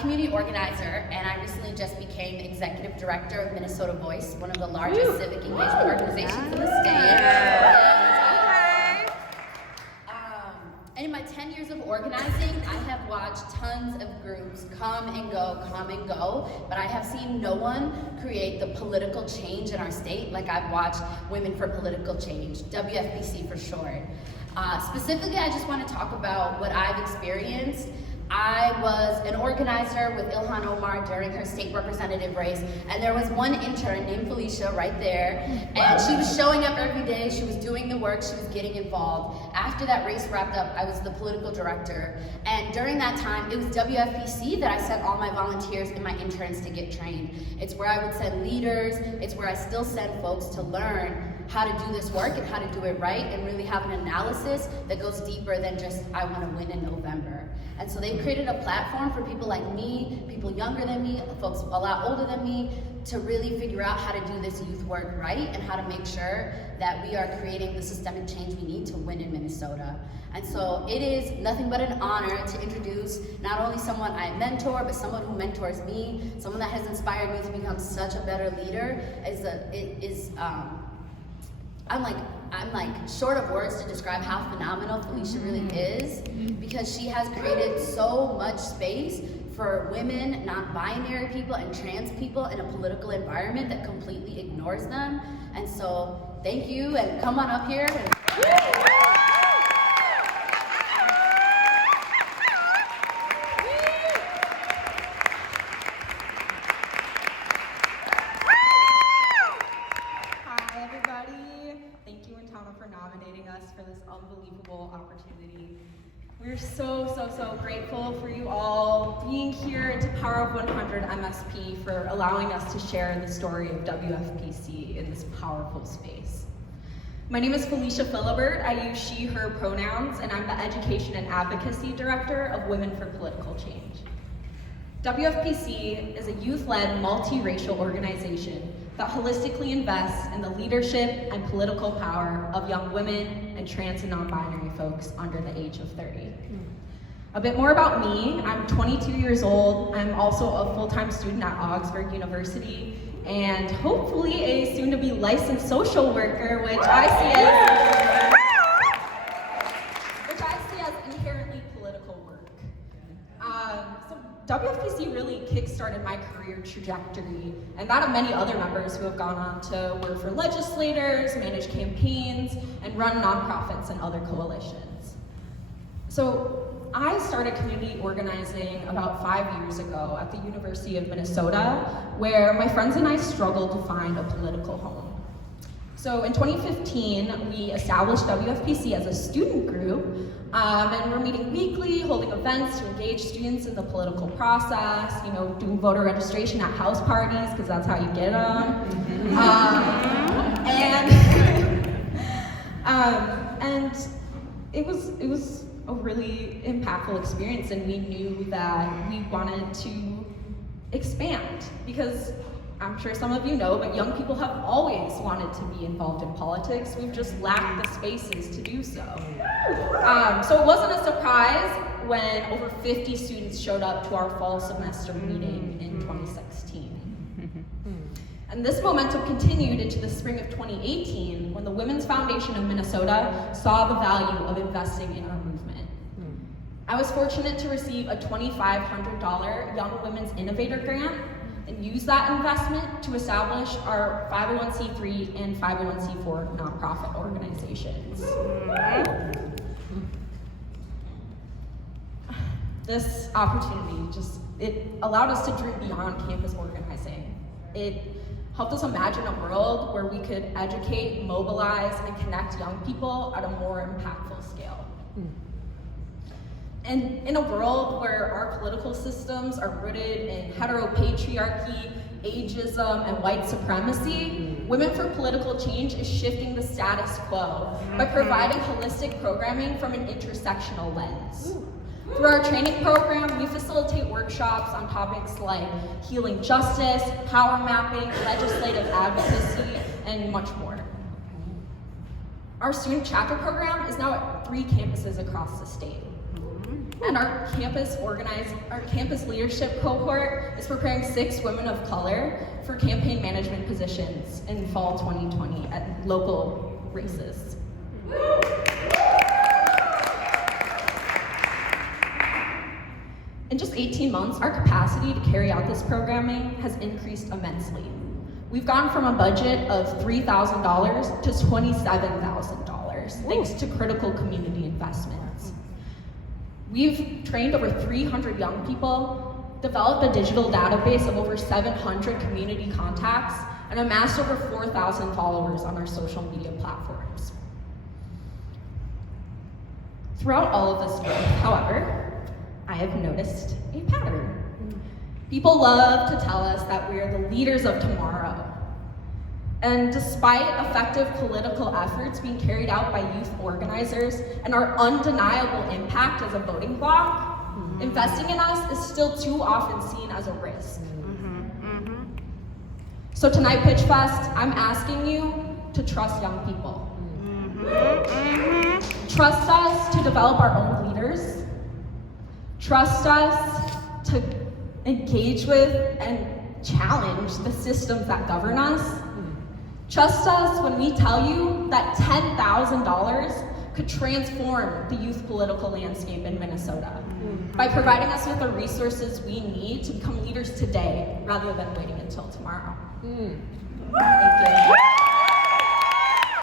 a community organizer, and I recently just became executive director of Minnesota Voice, one of the largest civic engagement organizations in the state. And in my 10 years of organizing, I have watched tons of groups come and go, but I have seen no one create the political change in our state like I've watched Women for Political Change, WFPC for short. Specifically, I just want to talk about what I've experienced. I was an organizer with Ilhan Omar during her state representative race, and there was one intern named Felicia right there, and she was showing up every day, she was doing the work, she was getting involved. After that race wrapped up, I was the political director, and during that time, it was WFPC that I sent all my volunteers and my interns to get trained. It's where I would send leaders, it's where I still send folks to learn how to do this work and how to do it right and really have an analysis that goes deeper than just, I want to win in November. And so they've created a platform for people like me, people younger than me, folks a lot older than me, to really figure out how to do this youth work right and how to make sure that we are creating the systemic change we need to win in Minnesota. And so it is nothing but an honor to introduce not only someone I mentor, but someone who mentors me, someone that has inspired me to become such a better leader. I'm like short of words to describe how phenomenal Felicia really is, because she has created so much space for women, non-binary people, and trans people in a political environment that completely ignores them. And so thank you, and come on up here. For this unbelievable opportunity. We're so grateful for you all being here, and to Power of 100 MSP for allowing us to share the story of WFPC in this powerful space. My name is Felicia Philibert. I use she, her pronouns, and I'm the Education and Advocacy Director of Women for Political Change. WFPC is a youth-led, multiracial organization that holistically invests in the leadership and political power of young women and trans and non-binary folks under the age of 30. A bit more about me. I'm 22 years old. I'm also a full-time student at Augsburg University, and hopefully a soon-to-be licensed social worker, which I see as inherently political work. So WFPC really kickstarted my career trajectory, and that of many other members who have gone on to work for legislators, manage campaigns, and run nonprofits and other coalitions. So I started community organizing about 5 years ago at the University of Minnesota, where my friends and I struggled to find a political home. So in 2015, we established WFPC as a student group, and we're meeting weekly, holding events to engage students in the political process, doing voter registration at house parties, because that's how you get them. And it was a really impactful experience, and we knew that we wanted to expand, because I'm sure some of you know, but young people have always wanted to be involved in politics. We've just lacked the spaces to do so. So it wasn't a surprise when over 50 students showed up to our fall semester meeting in 2016. And this momentum continued into the spring of 2018, when the Women's Foundation of Minnesota saw the value of investing in our movement. I was fortunate to receive a $2,500 Young Women's Innovator Grant, and use that investment to establish our 501c3 and 501c4 nonprofit organizations. This opportunity it allowed us to dream beyond campus organizing. It helped us imagine a world where we could educate, mobilize, and connect young people at a more impactful scale. And in a world where our political systems are rooted in heteropatriarchy, ageism, and white supremacy, Women for Political Change is shifting the status quo by providing holistic programming from an intersectional lens. Through our training program, we facilitate workshops on topics like healing justice, power mapping, legislative advocacy, and much more. Our student chapter program is now at 3 campuses across the state. And our campus leadership cohort is preparing 6 women of color for campaign management positions in fall 2020 at local races. In just 18 months, our capacity to carry out this programming has increased immensely. We've gone from a budget of $3,000 to $27,000, thanks to critical community investments. We've trained over 300 young people, developed a digital database of over 700 community contacts, and amassed over 4,000 followers on our social media platforms. Throughout all of this growth, however, I have noticed a pattern. People love to tell us that we are the leaders of tomorrow. And despite effective political efforts being carried out by youth organizers and our undeniable impact as a voting bloc, investing in us is still too often seen as a risk. So tonight, Pitchfest, I'm asking you to trust young people. Trust us to develop our own leaders. Trust us to engage with and challenge the systems that govern us. Trust us when we tell you that $10,000 could transform the youth political landscape in Minnesota by providing us with the resources we need to become leaders today rather than waiting until tomorrow. Thank you.